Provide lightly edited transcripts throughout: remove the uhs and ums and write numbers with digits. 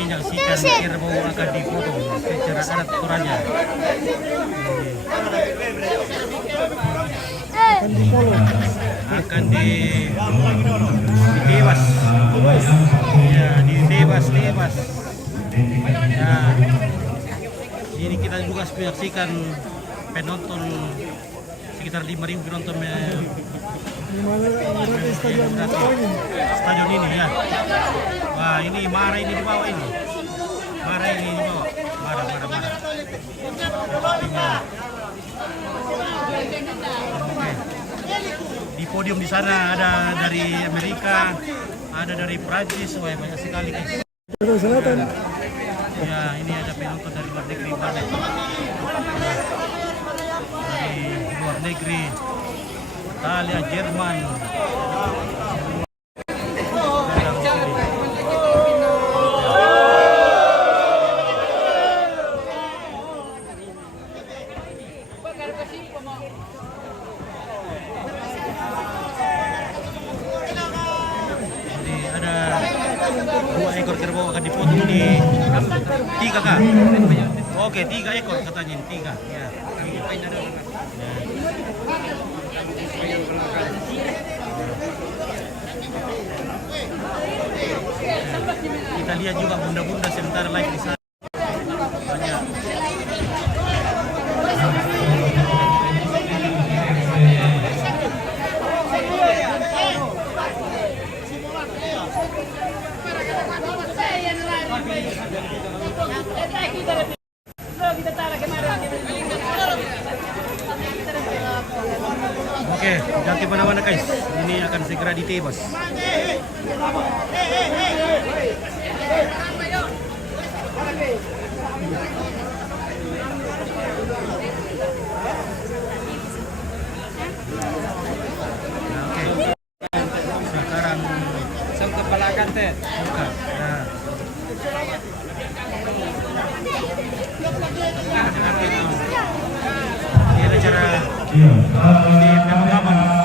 menyaksikan kerbau akan dipotong secara adat Toraja. Akan ditebas. Ya, ditebas. Ya. Ini kita juga menyaksikan penonton sekitar 5.000 penonton stadion ini ya. Wah, ini marah ini di bawah ini. Marah. Oke. Di podium di sana ada dari Amerika, ada dari Prancis, wah banyak sekali guys. Ya, ini ada penonton dari luar negeri banyak. Dari luar negeri, Italia, Jerman. Jadi ada 2 ekor kerbau akan dipotong di 3 kak. Oke, 3 ekor katanya, 3 ya. Kita lihat juga bunda-bunda sebentar live di sana. Banyak. Oke, jangan kemana-mana guys. Ini akan segera ditebas. Sekarang sampai balakan teh. Buka. Nah. Ini ada cara ini pemakaman, ya.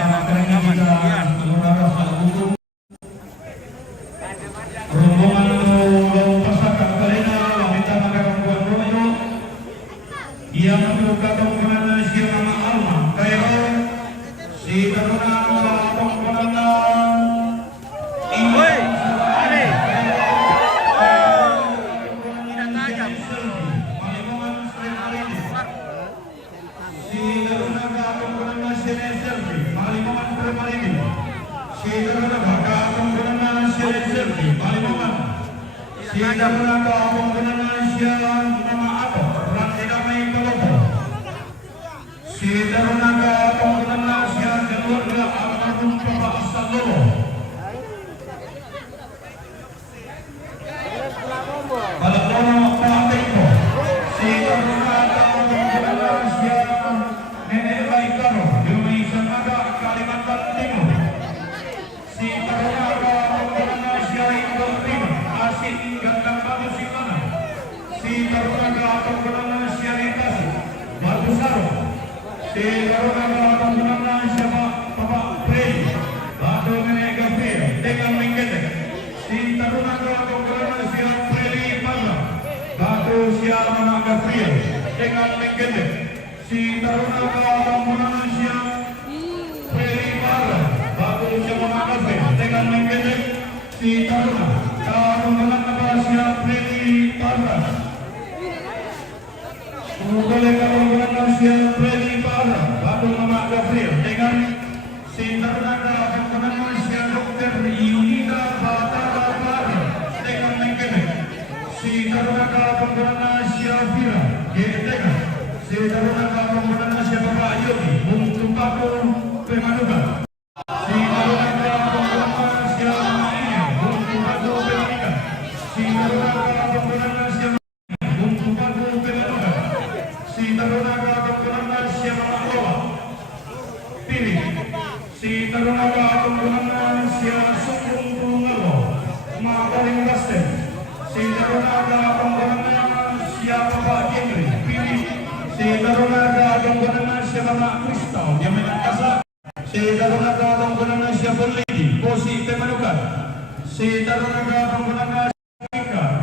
Si Taruna Pembangunan Nasional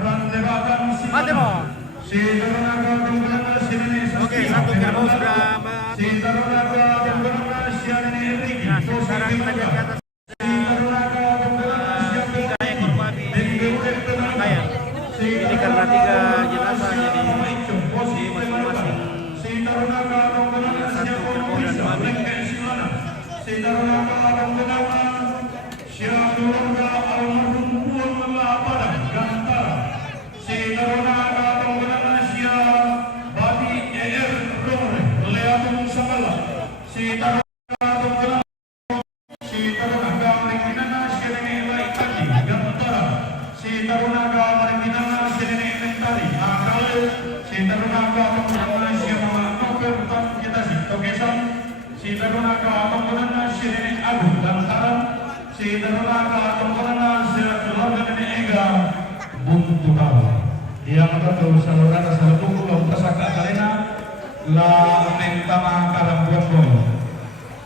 Randewa Oke, satu kerbau sudah nah, sementara kita lihat di atas tiga ekor babi rangkaian. Ini karena tiga jenazah jadi di masing-masing satu kerbau dan babi. Yang betul saudara satu belum tersangka kalena la mentama karambuan boy.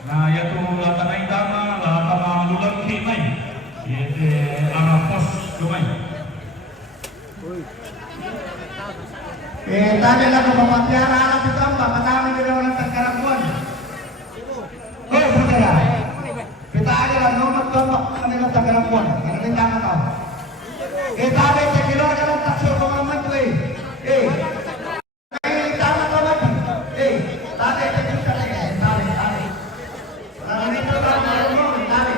Nah yaitu la tanai tama la tama lulang kimai. Yaitu anak pos dumai. Tadi lagu bapak tiara alat ditambah petang di dalam terkarambuan. Oh percaya. Kita ada lah nomor tombak kanila terkarambuan. Karena kita nggak tahu. Kita ada sekilo dalam taksir pengamat tuh. Tama tombak. Tadi kita tadi. Ini program tadi.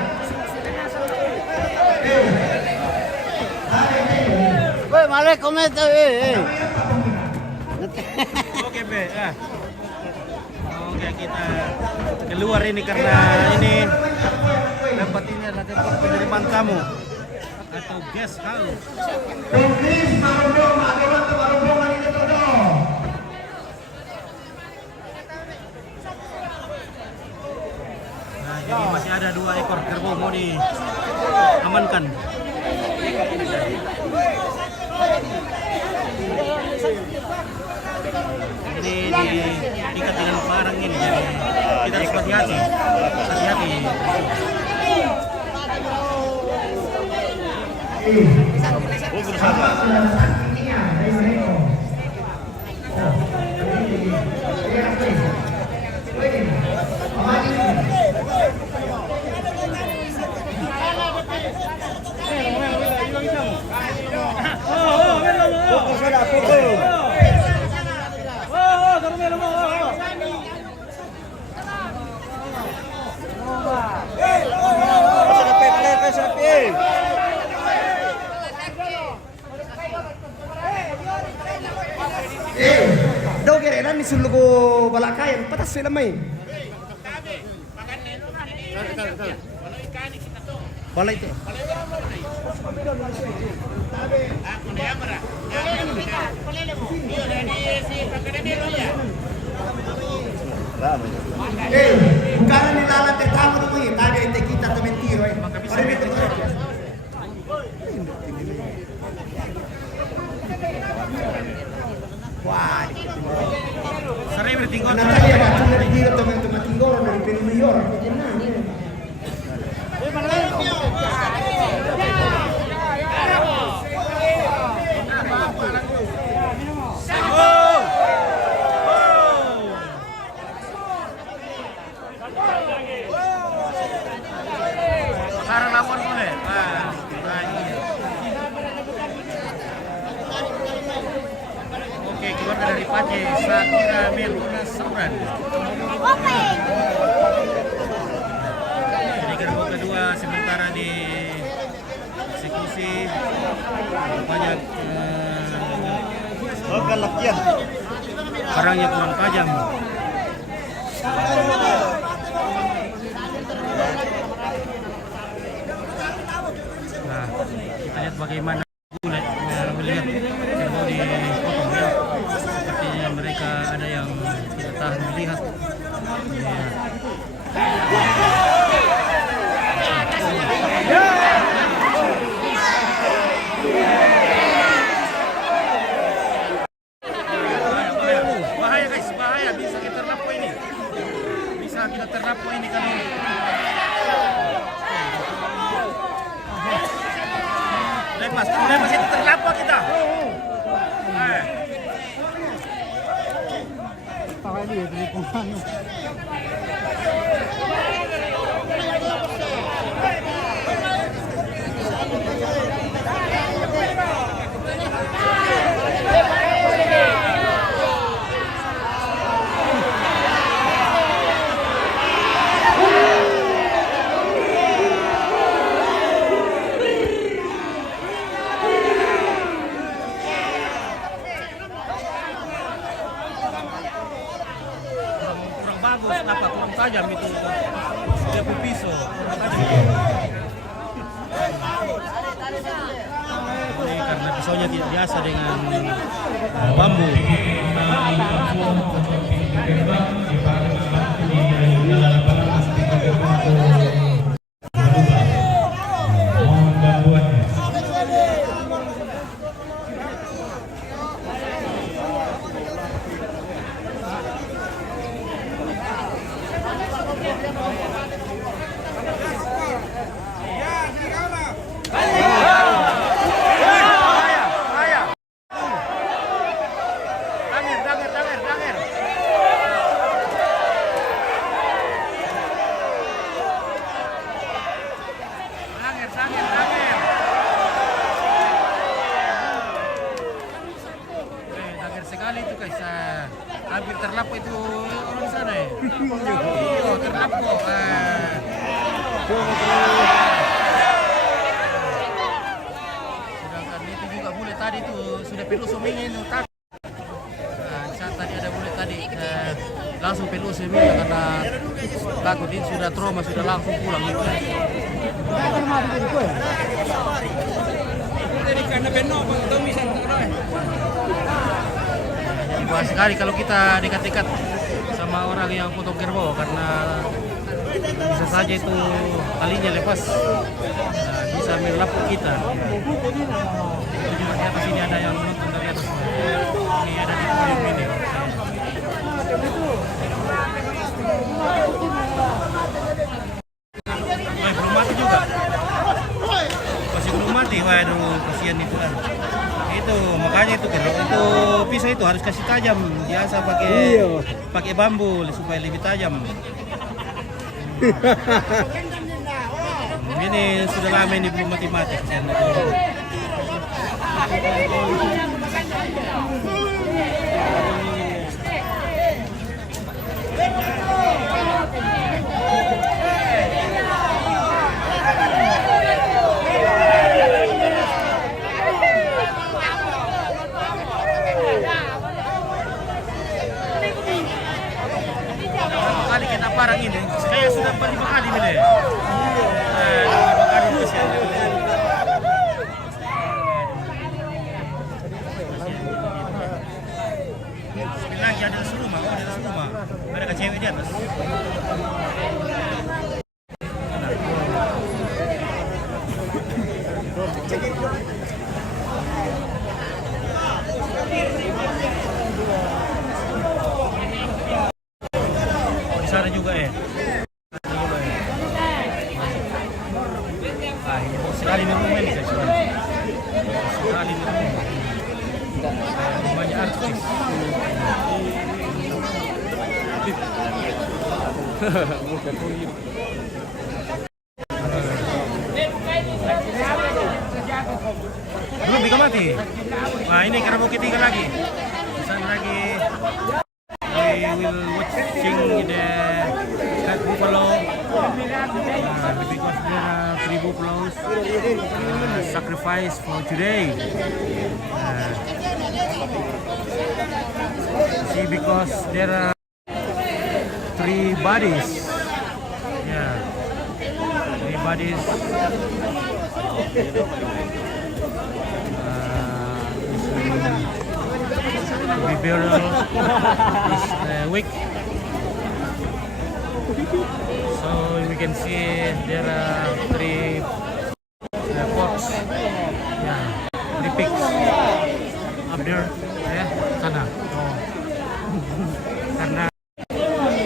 Woi, malah komen tuh. Oke, Be. Oke, kita keluar ini karena ini tempat ini adalah tempat penerimaan tamu atau guest house. Nah, jadi masih ada 2 ekor kerbau mau diamankan. Ini diikat dengan parang ini, jadi kita harus hati-hati. Daw kira ni sulog ko balakayan patas sila may. Balay ito. Bukan nilalat tamu mo eh. Tadi ite kita to mentiro eh. Wah, Saray bertingkot. Natalia kan retiro to matinggoro dari Pino Mayor. Sekarang lapor boleh. Oke, keluarga dari Pace, Sakira Meluna Sauran. Jadi kerbau kedua sementara di eksekusi banyak barangnya kurang tajam. Nah, kita lihat bagaimana bule melihat kerbau dipotong ya. Sepertinya mereka ada yang tidak tahan melihat. Bahaya guys, bahaya, bisa kita terlampau ini. Bisa kita terlampau ini kalau Mas itu terlampau kita. kurang bagus, apa kurang tajam itu dia pisau kurang tajam. Ini karena pisaunya tidak biasa dengan bambu. Sekali itu guys, hampir terlapuk itu orang di sana ya. Oh, terlapuk. Sedangkan itu juga bule tadi itu sudah pelus sumingin utak. Saat tadi ada bule tadi langsung pelus sumingin karena takut ini sudah trauma, sudah langsung pulang gitu. Wah, sekali kalau kita dekat-dekat sama orang yang foto kerbau karena bisa saja itu talinya lepas, bisa melapuk kita. Itu juga di atas ini ada yang menonton dari atas. Ini ada di podium ini. Belum mati juga. Masih belum mati, waduh kasihan itu kan. Itu makanya itu pisau itu harus kasih tajam, biasa pakai bambu supaya lebih tajam. Ini sudah lama ini belum mati-mati. Kali kita parang ini, saya sudah 5 kali nih. 5 kali kasihan. Lagi ada serumah, ada cewek di atas. Di sana juga ya. Sekali di rumah ini guys. Sekali di rumah. Rumahnya artis. Belum bisa mati. Nah ini kerbau ketiga lagi. Sana lagi. We will watching the cat buffalo because there are 3 buffaloes sacrifice for today. See, because there are 3 bodies. Yeah, 3 bodies. To be buried this week. So we can see there are 3 porks. Yeah, 3 pigs up there. Ya, sana. Oh. Karena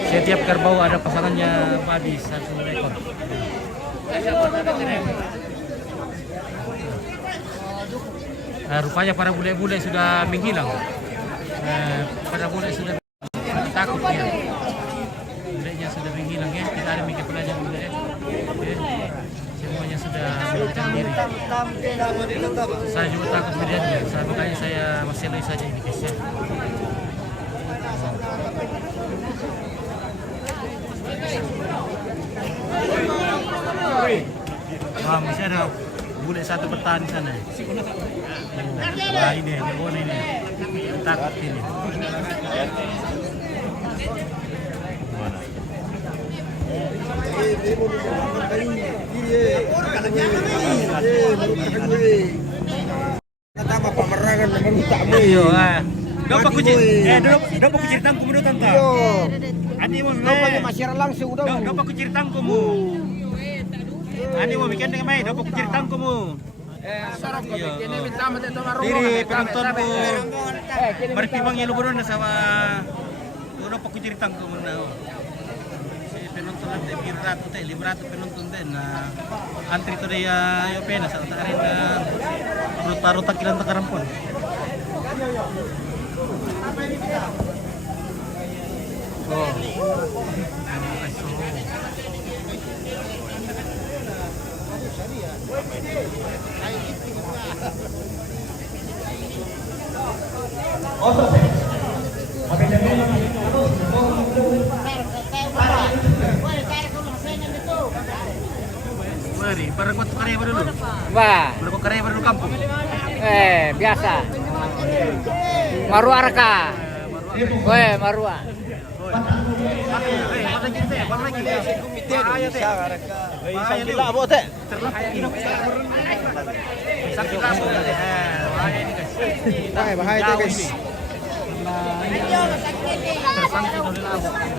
setiap kerbau ada pasangannya padi 1 ekor. Rupanya para bule-bule sudah menghilang. Para bule sudah takut dia. Budaknya sudah menghilang ya. Kita ada mikir pelajar juga ya. Oke. Semuanya sudah melarikan diri. Saya juga takut melihatnya. Makanya saya masih lagi saja ini guys ya. Wah, masih ada bule satu bertahan di sana. Wah ini, berbona ini. Takut ini. Tama pamarangan naman utama. Iyo, dapat ku ceritang ku menurut tanta. Ani mo Masyarakat langsung udah. dapat ku ceritang ku mu. Ani mo bikin dengan mai, dapat ku ceritang ku mu. Diri penonton ku bertimbang ilu beron sama dapat ku ceritang ku mu na. Si penonton nanti biratu teh, libratu penonton teh na antri to dia yo pena sa takarin na parut-parut takilan takarampon. Mari, berkot karya baru dulu. Wah, Berkot karya baru dulu kampung. biasa. Marua raka. Weh, marua. Bahaya guys. Tersangkut oleh